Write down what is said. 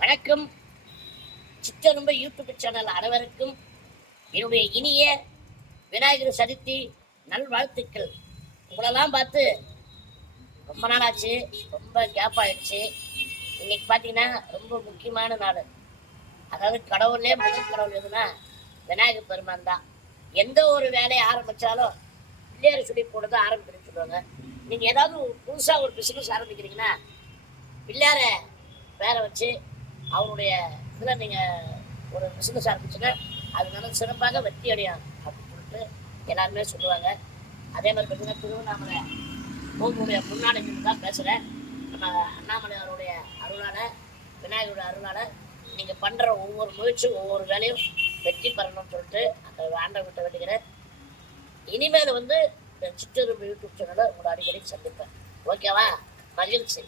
வணக்கம். சிற்றெலும்பு YouTube channel அனைவருக்கும் என்னுடைய இனிய விநாயகர் சதுர்த்தி நல்வாழ்த்துக்கள். உங்களெல்லாம் பார்த்து ரொம்ப நாள் ஆச்சு, ரொம்ப கேப் ஆயிடுச்சு. இன்னைக்கு பார்த்தீங்கன்னா ரொம்ப முக்கியமான நாள். அதாவது கடவுளே முதல் கடவுள் எதுனா விநாயகர் பெருமான் தான். எந்த ஒரு வேலையை ஆரம்பித்தாலும் பிள்ளையார் சொல்லி போட்டு தான் ஆரம்பிக்கணும்னு சொல்லுவாங்க. நீங்கள் ஏதாவது புதுசாக ஒரு பிஸ்னஸ் ஆரம்பிக்கிறீங்கன்னா பிள்ளையாரை வேற வச்சு அவருடைய இதில் நீங்கள் ஒரு பிஸ்னஸ் ஆரம்பிச்சுன்னா அது நல்ல சிறப்பாக வெற்றி அடையும் அப்படின்னு சொல்லிட்டு எல்லாருமே சொல்லுவாங்க. அதே மாதிரி பார்த்தீங்கன்னா திருவண்ணாமலை கோவிலுடைய முன்னாடி தான் பேசுகிறேன். நம்ம அண்ணாமலையாருடைய அருளால், விநாயகருடைய அருளால் நீங்கள் பண்ணுற ஒவ்வொரு முயற்சியும் ஒவ்வொரு வேலையும் வெற்றி பெறணும்னு சொல்லிட்டு அந்த ஆண்டவர்கிட்ட வேண்டிக்கிறேன். இனிமேல் இந்த சிற்றெலும்பு யூடியூப் சேனலை உங்களை அடிக்கடி சந்திப்பேன். ஓகேவா? மகிழ்ச்சி.